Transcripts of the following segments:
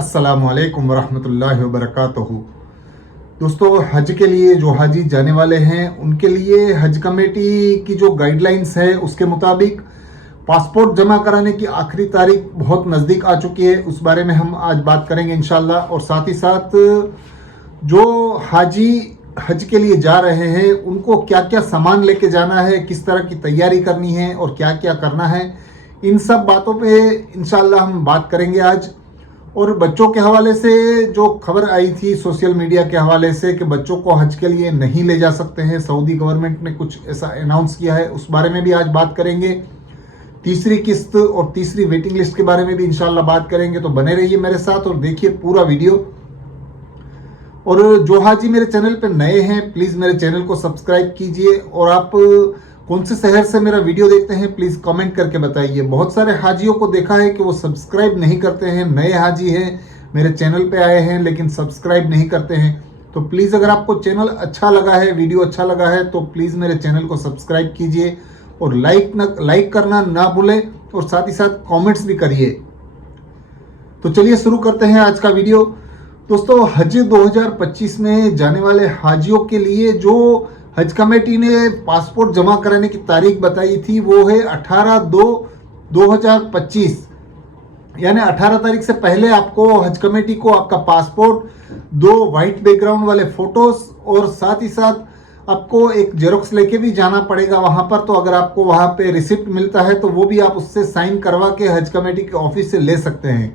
अस्सलामुअलैकुम वरहमतुल्लाहि वबरकातुहू। दोस्तों, हज के लिए जो हाजी जाने वाले हैं उनके लिए हज कमेटी की जो गाइडलाइंस है उसके मुताबिक पासपोर्ट जमा कराने की आखिरी तारीख बहुत नज़दीक आ चुकी है। उस बारे में हम आज बात करेंगे इंशाल्लाह। और साथ ही साथ जो हाजी हज के लिए जा रहे हैं उनको क्या क्या सामान लेके जाना है, किस तरह की तैयारी करनी है और क्या क्या करना है, इन सब बातों पे इंशाल्लाह हम बात करेंगे आज। और बच्चों के हवाले से जो खबर आई थी सोशल मीडिया के हवाले से कि बच्चों को हज के लिए नहीं ले जा सकते हैं, सऊदी गवर्नमेंट ने कुछ ऐसा अनाउंस किया है, उस बारे में भी आज बात करेंगे। तीसरी किस्त और तीसरी वेटिंग लिस्ट के बारे में भी इंशाल्लाह बात करेंगे। तो बने रहिए मेरे साथ और देखिए पूरा वीडियो। और जो हाजी मेरे चैनल पर नए हैं प्लीज़ मेरे चैनल को सब्सक्राइब कीजिए। और आप कौन से शहर से मेरा वीडियो देखते हैं प्लीज़ कमेंट करके बताइए। बहुत सारे हाजियों को देखा है कि वो सब्सक्राइब नहीं करते हैं, नए हाजी हैं, मेरे चैनल पे आए हैं लेकिन सब्सक्राइब नहीं करते हैं। तो प्लीज़ अगर आपको चैनल अच्छा लगा है, वीडियो अच्छा लगा है तो प्लीज़ मेरे चैनल को सब्सक्राइब कीजिए और लाइक करना ना भूलें और साथ ही साथ कॉमेंट्स भी करिए। तो चलिए शुरू करते हैं आज का वीडियो। दोस्तों, हज 2025 में जाने वाले हाजियों के लिए जो हज कमेटी ने पासपोर्ट जमा कराने की तारीख बताई थी वो है 18/2/2025। यानी 18 तारीख से पहले आपको हज कमेटी को आपका पासपोर्ट, 2 वाइट बैकग्राउंड वाले फोटोज और साथ ही साथ आपको एक जेरोक्स लेके भी जाना पड़ेगा वहां पर। तो अगर आपको वहां पे रिसिप्ट मिलता है तो वो भी आप उससे साइन करवा के हज कमेटी के ऑफिस से ले सकते हैं।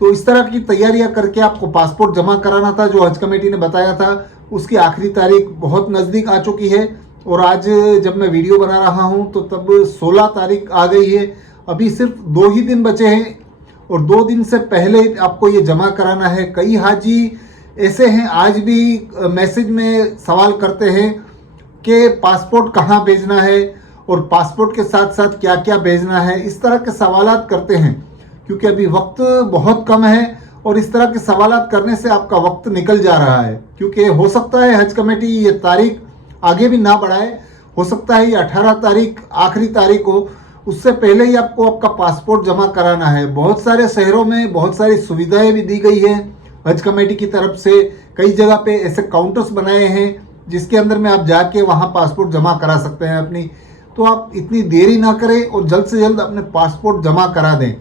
तो इस तरह की तैयारियां करके आपको पासपोर्ट जमा कराना था जो हज कमेटी ने बताया था। उसकी आखिरी तारीख बहुत नज़दीक आ चुकी है और आज जब मैं वीडियो बना रहा हूं तो तब 16 तारीख आ गई है। अभी सिर्फ 2 ही दिन बचे हैं और 2 दिन से पहले आपको ये जमा कराना है। कई हाजी ऐसे हैं आज भी मैसेज में सवाल करते हैं कि पासपोर्ट कहाँ भेजना है और पासपोर्ट के साथ साथ क्या क्या भेजना है, इस तरह के सवालात करते हैं क्योंकि अभी वक्त बहुत कम है और इस तरह के सवालात करने से आपका वक्त निकल जा रहा है। क्योंकि हो सकता है हज कमेटी ये तारीख आगे भी ना बढ़ाए, हो सकता है ये 18 तारीख आखिरी तारीख हो, उससे पहले ही आपको आपका पासपोर्ट जमा कराना है। बहुत सारे शहरों में बहुत सारी सुविधाएं भी दी गई हैं हज कमेटी की तरफ से। कई जगह पे ऐसे काउंटर्स बनाए हैं जिसके अंदर में आप जाके वहाँ पासपोर्ट जमा करा सकते हैं अपनी। तो आप इतनी देरी ना करें और जल्द से जल्द अपने पासपोर्ट जमा करा दें।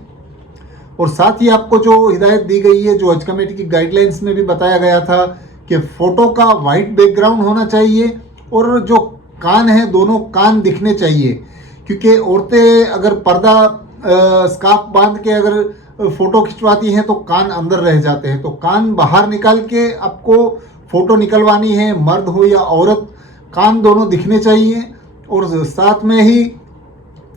और साथ ही आपको जो हिदायत दी गई है, जो हज कमेटी की गाइडलाइंस में भी बताया गया था कि फ़ोटो का वाइट बैकग्राउंड होना चाहिए और जो कान है दोनों कान दिखने चाहिए। क्योंकि औरतें अगर पर्दा स्कार्फ बांध के अगर फ़ोटो खिंचवाती हैं तो कान अंदर रह जाते हैं। तो कान बाहर निकाल के आपको फ़ोटो निकलवानी है, मर्द हो या औरत, कान दोनों दिखने चाहिए। और साथ में ही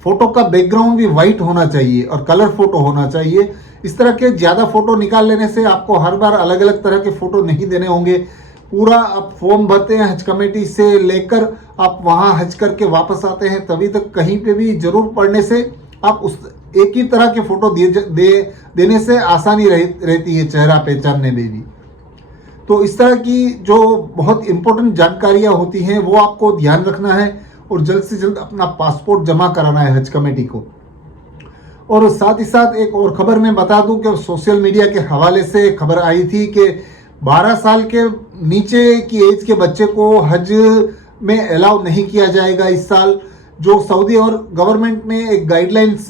फोटो का बैकग्राउंड भी वाइट होना चाहिए और कलर फोटो होना चाहिए। इस तरह के ज़्यादा फोटो निकाल लेने से आपको हर बार अलग अलग तरह के फोटो नहीं देने होंगे। पूरा आप फॉर्म भरते हैं हज कमेटी से लेकर आप वहाँ हज करके वापस आते हैं तभी तक कहीं पे भी ज़रूर पड़ने से आप उस एक ही तरह के फोटो देने से आसानी रहती है चेहरा पहचानने में भी। तो इस तरह की जो बहुत इंपॉर्टेंट जानकारियाँ होती हैं वो आपको ध्यान रखना है और जल्द से जल्द अपना पासपोर्ट जमा कराना है हज कमेटी को। और साथ ही साथ एक और खबर मैं बता दूं कि सोशल मीडिया के हवाले से खबर आई थी कि 12 साल के नीचे की एज के बच्चे को हज में अलाउ नहीं किया जाएगा इस साल। जो सऊदी और गवर्नमेंट ने एक गाइडलाइंस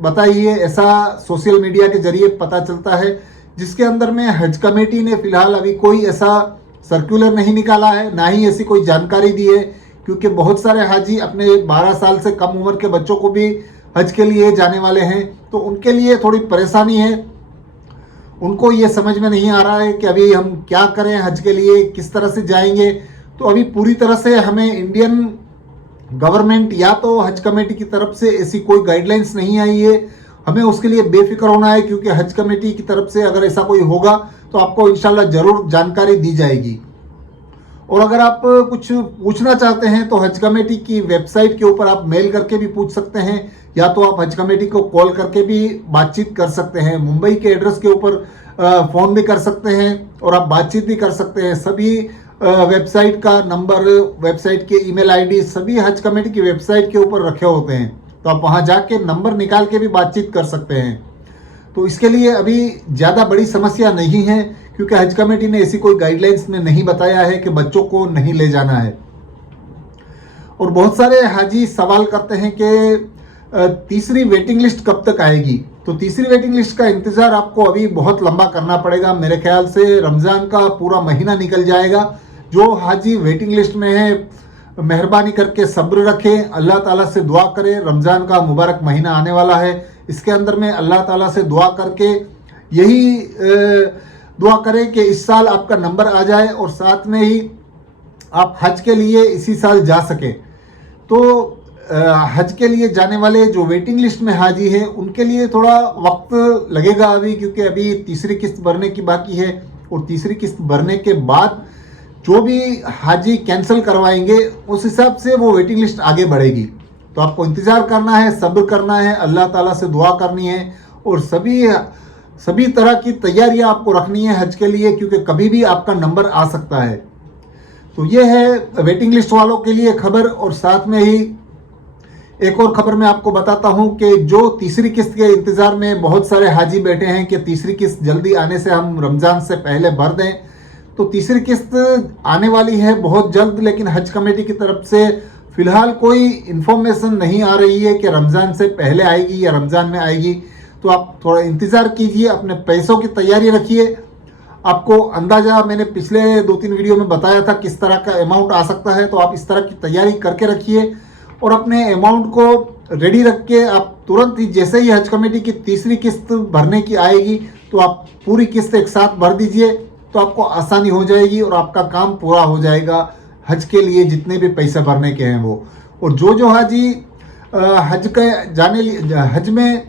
बताई है, ऐसा सोशल मीडिया के जरिए पता चलता है, जिसके अंदर में हज कमेटी ने फिलहाल अभी कोई ऐसा सर्कुलर नहीं निकाला है, ना ही ऐसी कोई जानकारी दी है। क्योंकि बहुत सारे हाजी अपने 12 साल से कम उम्र के बच्चों को भी हज के लिए जाने वाले हैं, तो उनके लिए थोड़ी परेशानी है। उनको ये समझ में नहीं आ रहा है कि अभी हम क्या करें, हज के लिए किस तरह से जाएंगे। तो अभी पूरी तरह से हमें इंडियन गवर्नमेंट या तो हज कमेटी की तरफ से ऐसी कोई गाइडलाइंस नहीं आई है, हमें उसके लिए बेफिक्र होना है। क्योंकि हज कमेटी की तरफ से अगर ऐसा कोई होगा तो आपको इंशाल्लाह ज़रूर जानकारी दी जाएगी। और अगर आप कुछ पूछना चाहते हैं तो हज कमेटी की वेबसाइट के ऊपर आप मेल करके भी पूछ सकते हैं या तो आप हज कमेटी को कॉल करके भी बातचीत कर सकते हैं। मुंबई के एड्रेस के ऊपर फ़ोन भी कर सकते हैं और आप बातचीत भी कर सकते हैं। सभी वेबसाइट का नंबर, वेबसाइट के ईमेल आईडी सभी हज कमेटी की वेबसाइट के ऊपर रखे होते हैं, तो आप वहां जाके नंबर निकाल के भी बातचीत कर सकते हैं। तो इसके लिए अभी ज़्यादा बड़ी समस्या नहीं है, क्योंकि हज कमेटी ने ऐसी कोई गाइडलाइंस में नहीं बताया है कि बच्चों को नहीं ले जाना है। और बहुत सारे हाजी सवाल करते हैं कि तीसरी वेटिंग लिस्ट कब तक आएगी। तो तीसरी वेटिंग लिस्ट का इंतज़ार आपको अभी बहुत लंबा करना पड़ेगा। मेरे ख्याल से रमज़ान का पूरा महीना निकल जाएगा। जो हाजी वेटिंग लिस्ट में है, मेहरबानी करके सब्र रखें, अल्लाह ताला से दुआ करें। रमज़ान का मुबारक महीना आने वाला है, इसके अंदर में अल्लाह ताला से दुआ करके यही दुआ करें कि इस साल आपका नंबर आ जाए और साथ में ही आप हज के लिए इसी साल जा सकें। तो हज के लिए जाने वाले जो वेटिंग लिस्ट में हाजी है उनके लिए थोड़ा वक्त लगेगा अभी, क्योंकि अभी तीसरी किस्त भरने की बाकी है। और तीसरी किस्त भरने के बाद जो भी हाजी कैंसिल करवाएंगे उस हिसाब से वो वेटिंग लिस्ट आगे बढ़ेगी। तो आपको इंतज़ार करना है, सब्र करना है, अल्लाह ताला से दुआ करनी है और सभी तरह की तैयारियां आपको रखनी है हज के लिए, क्योंकि कभी भी आपका नंबर आ सकता है। तो ये है वेटिंग लिस्ट वालों के लिए खबर। और साथ में ही एक और खबर मैं आपको बताता हूं कि जो तीसरी किस्त के इंतज़ार में बहुत सारे हाजी बैठे हैं कि तीसरी किस्त जल्दी आने से हम रमज़ान से पहले भर दें, तो तीसरी किस्त आने वाली है बहुत जल्द, लेकिन हज कमेटी की तरफ से फ़िलहाल कोई इन्फॉर्मेशन नहीं आ रही है कि रमज़ान से पहले आएगी या रमज़ान में आएगी। तो आप थोड़ा इंतज़ार कीजिए, अपने पैसों की तैयारी रखिए। आपको अंदाज़ा मैंने पिछले 2-3 वीडियो में बताया था किस तरह का अमाउंट आ सकता है, तो आप इस तरह की तैयारी करके रखिए और अपने अमाउंट को रेडी रख के आप तुरंत ही जैसे ही हज कमेटी की तीसरी किस्त भरने की आएगी तो आप पूरी किस्त एक साथ भर दीजिए, तो आपको आसानी हो जाएगी और आपका काम पूरा हो जाएगा हज के लिए जितने भी पैसे भरने के हैं वो। और जो हाजी हज में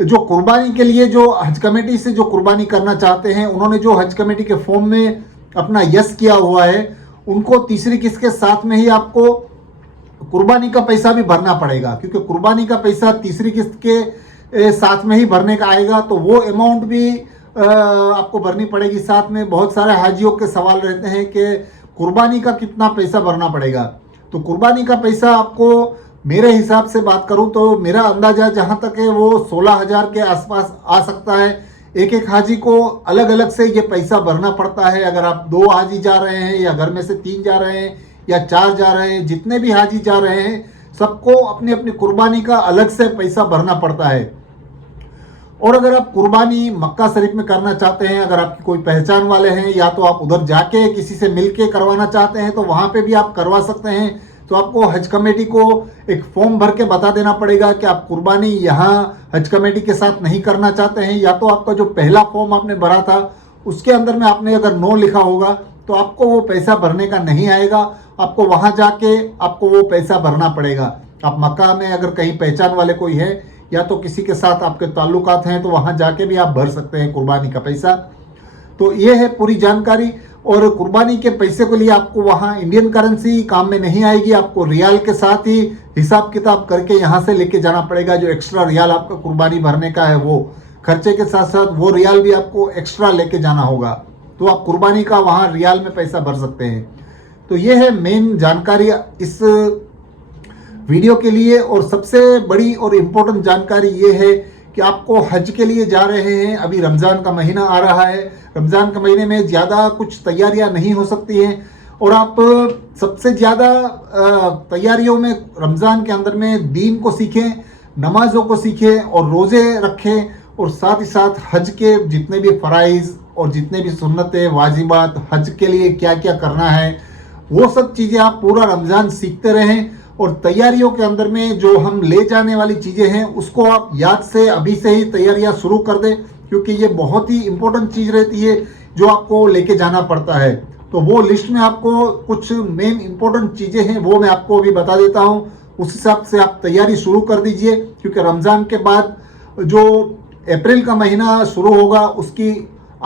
जो कुर्बानी के लिए जो हज कमेटी से जो कुर्बानी करना चाहते हैं, उन्होंने जो हज कमेटी के फॉर्म में अपना यस किया हुआ है, उनको तीसरी किस्त के साथ में ही आपको कुर्बानी का पैसा भी भरना पड़ेगा, क्योंकि कुर्बानी का पैसा तीसरी किस्त के साथ में ही भरने का आएगा। तो वो अमाउंट भी आपको भरनी पड़ेगी। साथ में बहुत सारे हाजियों के सवाल रहते हैं कि कुर्बानी का कितना पैसा भरना पड़ेगा। तो कुर्बानी का पैसा आपको मेरे हिसाब से बात करूं तो मेरा अंदाज़ा जहां तक है वो 16,000 के आसपास आ सकता है। एक हाजी को अलग अलग से ये पैसा भरना पड़ता है। अगर आप 2 हाजी जा रहे हैं या घर में से 3 जा रहे हैं या 4 जा रहे हैं, जितने भी हाजी जा रहे हैं सबको अपनी अपनी कुर्बानी का अलग से पैसा भरना पड़ता है। और अगर आप कुर्बानी मक्का शरीफ में करना चाहते हैं, अगर आपकी कोई पहचान वाले हैं या तो आप उधर जाके किसी से मिलके करवाना चाहते हैं तो वहाँ पे भी आप करवा सकते हैं। तो आपको हज कमेटी को एक फॉर्म भर के बता देना पड़ेगा कि आप कुर्बानी यहाँ हज कमेटी के साथ नहीं करना चाहते हैं, या तो आपका जो पहला फॉर्म आपने भरा था उसके अंदर में आपने अगर नो लिखा होगा तो आपको वो पैसा भरने का नहीं आएगा। आपको वहाँ जाके आपको वो पैसा भरना पड़ेगा। आप मक्का में अगर कहीं पहचान वाले कोई है या तो किसी के साथ आपके ताल्लुकात हैं तो वहाँ जाके भी आप भर सकते हैं कुर्बानी का पैसा। तो ये है पूरी जानकारी। और कुर्बानी के पैसे के लिए आपको वहाँ इंडियन करेंसी काम में नहीं आएगी, आपको रियाल के साथ ही हिसाब किताब करके यहाँ से लेके जाना पड़ेगा। जो एक्स्ट्रा रियाल आपका कुर्बानी भरने का है वो खर्चे के साथ साथ वो रियाल भी आपको एक्स्ट्रा लेके जाना होगा, तो आप कुर्बानी का वहाँ रियाल में पैसा भर सकते हैं। तो ये है मेन जानकारी इस वीडियो के लिए। और सबसे बड़ी और इम्पोर्टेंट जानकारी ये है कि आपको हज के लिए जा रहे हैं, अभी रमज़ान का महीना आ रहा है। रमज़ान के महीने में ज़्यादा कुछ तैयारियां नहीं हो सकती हैं और आप सबसे ज़्यादा तैयारियों में रमज़ान के अंदर में दीन को सीखें, नमाज़ों को सीखें और रोज़े रखें, और साथ ही साथ हज के जितने भी फ़राइज़ और जितने भी सुन्नतें वाजिबात हज के लिए क्या क्या करना है वो सब चीज़ें आप पूरा रमज़ान सीखते रहें। और तैयारियों के अंदर में जो हम ले जाने वाली चीज़ें हैं उसको आप याद से अभी से ही तैयारियां शुरू कर दें, क्योंकि ये बहुत ही इम्पोर्टेंट चीज़ रहती है जो आपको लेके जाना पड़ता है। तो वो लिस्ट में आपको कुछ मेन इम्पोर्टेंट चीज़ें हैं वो मैं आपको अभी बता देता हूँ, उस हिसाब से आप तैयारी शुरू कर दीजिए। क्योंकि रमज़ान के बाद जो अप्रैल का महीना शुरू होगा उसकी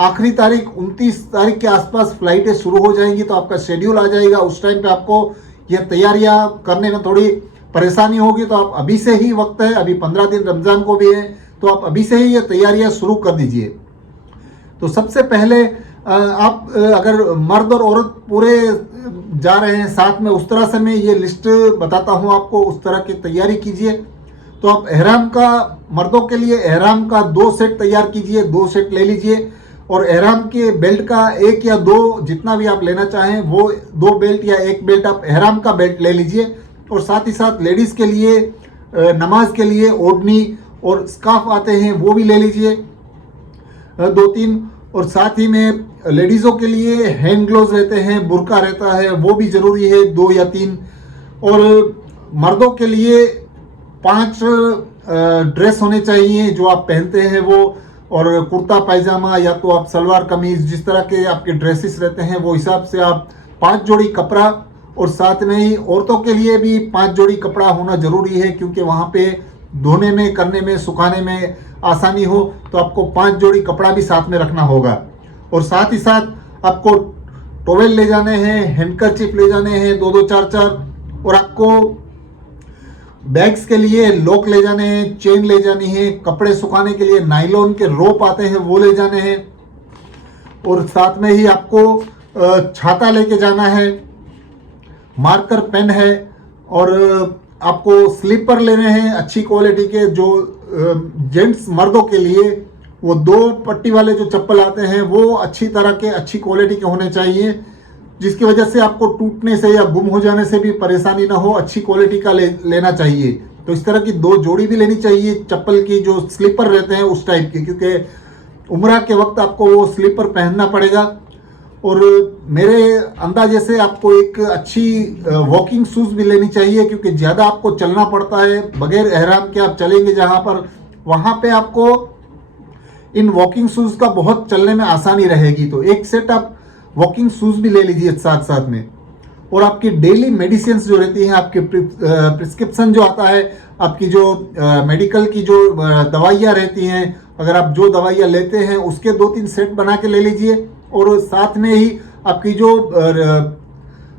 आखिरी तारीख 29 तारीख के आसपास फ्लाइटें शुरू हो जाएंगी, तो आपका शेड्यूल आ जाएगा। उस टाइम पे आपको ये तैयारियां करने में थोड़ी परेशानी होगी, तो आप अभी से ही वक्त है, अभी 15 दिन रमज़ान को भी है, तो आप अभी से ही ये तैयारियां शुरू कर दीजिए। तो सबसे पहले आप अगर मर्द और औरत पूरे जा रहे हैं साथ में, उस तरह से मैं ये लिस्ट बताता हूँ आपको, उस तरह की तैयारी कीजिए। तो आप एहराम का, मर्दों के लिए एहराम का 2 सेट तैयार कीजिए, 2 सेट ले लीजिए। और एहराम के बेल्ट का 1 या 2 जितना भी आप लेना चाहें वो 2 बेल्ट या 1 बेल्ट आप एहराम का बेल्ट ले लीजिए। और साथ ही साथ लेडीज के लिए नमाज के लिए ओढ़नी और स्कार्फ आते हैं वो भी ले लीजिए 2-3। और साथ ही में लेडीज़ों के लिए हैंड ग्लोव्स रहते हैं, बुर्का रहता है, वो भी ज़रूरी है 2 या 3। और मर्दों के लिए 5 ड्रेस होने चाहिए जो आप पहनते हैं वो, और कुर्ता पायजामा या तो आप सलवार कमीज, जिस तरह के आपके ड्रेसेस रहते हैं वो हिसाब से आप 5 जोड़ी कपड़ा। और साथ में ही औरतों के लिए भी 5 जोड़ी कपड़ा होना ज़रूरी है, क्योंकि वहाँ पे धोने में, करने में, सुखाने में आसानी हो, तो आपको 5 जोड़ी कपड़ा भी साथ में रखना होगा। और साथ ही साथ आपको टॉवेल ले जाने हैं, हैंडकरचीफ ले जाने हैं 2-2, 4-4। और आपको बैग्स के लिए लॉक ले जाने हैं, चेन ले जानी है, कपड़े सुखाने के लिए नायलॉन के रोप आते हैं वो ले जाने हैं। और साथ में ही आपको छाता लेके जाना है, मार्कर पेन है, और आपको स्लीपर लेने हैं अच्छी क्वालिटी के, जो जेंट्स मर्दों के लिए वो 2 पट्टी वाले जो चप्पल आते हैं वो अच्छी तरह के, अच्छी क्वालिटी के होने चाहिए, जिसकी वजह से आपको टूटने से या गुम हो जाने से भी परेशानी ना हो। अच्छी क्वालिटी का लेना चाहिए। तो इस तरह की 2 जोड़ी भी लेनी चाहिए चप्पल की, जो स्लीपर रहते हैं उस टाइप के, क्योंकि उम्रा के वक्त आपको वो स्लीपर पहनना पड़ेगा। और मेरे अंदाजे से आपको एक अच्छी वॉकिंग शूज़ भी लेनी चाहिए, क्योंकि ज़्यादा आपको चलना पड़ता है, बगैर एहराम के आप चलेंगे जहाँ पर, वहाँ पे आपको इन वॉकिंग शूज़ का बहुत चलने में आसानी रहेगी। तो 1 सेट आप वॉकिंग शूज़ भी ले लीजिए साथ साथ में। और आपकी डेली मेडिसिन जो रहती हैं, आपके प्रिस्क्रिप्शन जो आता है, आपकी जो मेडिकल की जो दवाइयाँ रहती हैं, अगर आप जो दवाइयाँ लेते हैं उसके 2-3 सेट बना के ले लीजिए। और साथ में ही आपकी जो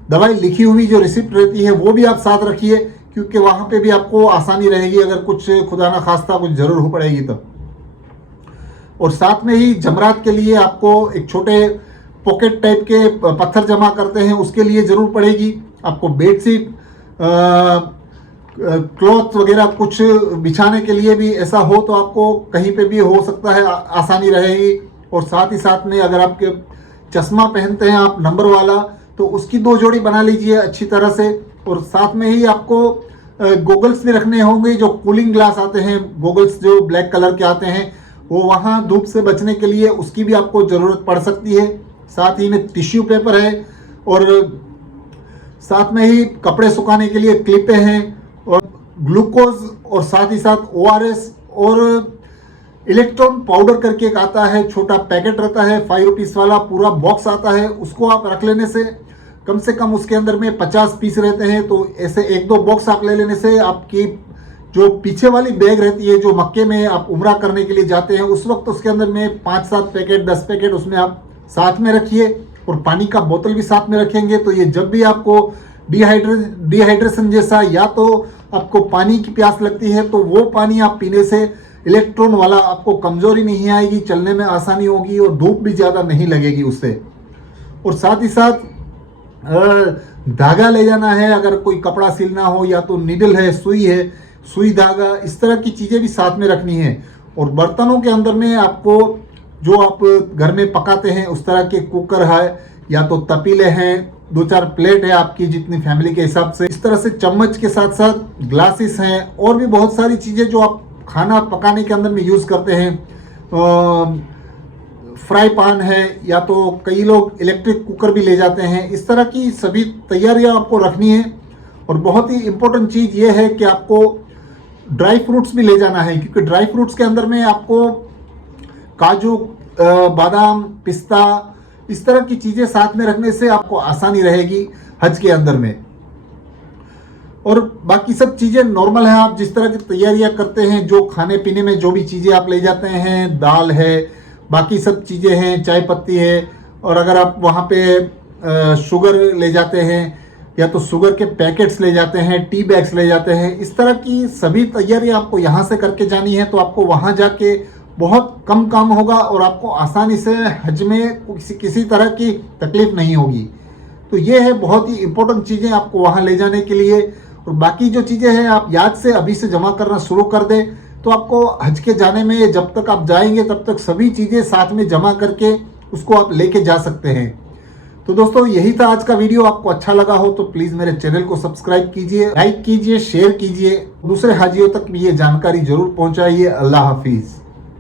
दवाई लिखी हुई जो रिसिप्ट रहती है वो भी आप साथ रखिए, क्योंकि वहाँ पे भी आपको आसानी रहेगी अगर कुछ खुदा ना खास्ता कुछ ज़रूर हो पड़ेगी तब। और साथ में ही जमरात के लिए आपको एक छोटे पॉकेट टाइप के पत्थर जमा करते हैं, उसके लिए ज़रूर पड़ेगी। आपको बेडशीट, क्लॉथ वगैरह कुछ बिछाने के लिए भी ऐसा हो तो आपको कहीं पे भी हो सकता है, आसानी रहेगी। और साथ ही साथ में अगर आपके चश्मा पहनते हैं आप नंबर वाला, तो उसकी 2 जोड़ी बना लीजिए अच्छी तरह से। और साथ में ही आपको गोगल्स भी रखने होंगे, जो कूलिंग ग्लास आते हैं, गोगल्स जो ब्लैक कलर के आते हैं, वो वहाँ धूप से बचने के लिए उसकी भी आपको ज़रूरत पड़ सकती है। साथ ही में टिश्यू पेपर है, और साथ में ही कपड़े सुखाने के लिए क्लिपें हैं, और ग्लूकोज, और साथ ही साथ ORS, और इलेक्ट्रॉन पाउडर करके एक आता है, छोटा पैकेट रहता है 5 रुपीज़ वाला, पूरा बॉक्स आता है। उसको आप रख लेने से कम उसके अंदर में 50 पीस रहते हैं। तो ऐसे 1-2 बॉक्स आप ले लेने से आपकी जो पीछे वाली बैग रहती है, जो मक्के में आप उम्रा करने के लिए जाते हैं उस वक्त, उसके अंदर में 5-7 पैकेट, 10 पैकेट उसमें आप साथ में रखिए। और पानी का बोतल भी साथ में रखेंगे, तो ये जब भी आपको डिहाइड्रेशन जैसा, या तो आपको पानी की प्यास लगती है, तो वो पानी आप पीने से इलेक्ट्रॉन वाला आपको कमजोरी नहीं आएगी, चलने में आसानी होगी, और धूप भी ज़्यादा नहीं लगेगी उससे। और साथ ही साथ धागा ले जाना है, अगर कोई कपड़ा सिलना हो, या तो नीडल है, सुई धागा, इस तरह की चीज़ें भी साथ में रखनी है। और बर्तनों के अंदर में आपको, जो आप घर में पकाते हैं उस तरह के कुकर है, या तो तपीले हैं, 2-4 प्लेट है आपकी जितनी फैमिली के हिसाब से, इस तरह से चम्मच के साथ साथ ग्लासेस हैं, और भी बहुत सारी चीज़ें जो आप खाना पकाने के अंदर में यूज़ करते हैं। फ्राई पैन है, या तो कई लोग इलेक्ट्रिक कुकर भी ले जाते हैं। इस तरह की सभी तैयारियां आपको रखनी है। और बहुत ही इम्पोर्टेंट चीज़ ये है कि आपको ड्राई फ्रूट्स भी ले जाना है, क्योंकि ड्राई फ्रूट्स के अंदर में आपको काजू, बादाम, पिस्ता, इस तरह की चीज़ें साथ में रखने से आपको आसानी रहेगी हज के अंदर में। और बाकी सब चीज़ें नॉर्मल है, आप जिस तरह की तैयारियां करते हैं, जो खाने पीने में जो भी चीज़ें आप ले जाते हैं, दाल है, बाकी सब चीज़ें हैं, चाय पत्ती है। और अगर आप वहाँ पे शुगर ले जाते हैं, या तो शुगर के पैकेट्स ले जाते हैं, टी बैग्स ले जाते हैं, इस तरह की सभी तैयारियां आपको यहाँ से करके जानी है। तो आपको वहाँ जाके बहुत कम काम होगा, और आपको आसानी से हज में किसी तरह की तकलीफ नहीं होगी। तो ये है बहुत ही इम्पोर्टेंट चीज़ें आपको वहाँ ले जाने के लिए। और बाकी जो चीज़ें हैं आप याद से अभी से जमा करना शुरू कर दें, तो आपको हज के जाने में जब तक आप जाएंगे तब तक सभी चीज़ें साथ में जमा करके उसको आप लेके जा सकते हैं। तो दोस्तों यही था आज का वीडियो। आपको अच्छा लगा हो तो प्लीज़ मेरे चैनल को सब्सक्राइब कीजिए, लाइक कीजिए, शेयर कीजिए, दूसरे हाजियों तक भी ये जानकारी जरूर पहुंचाइए। अल्लाह हाफिज़।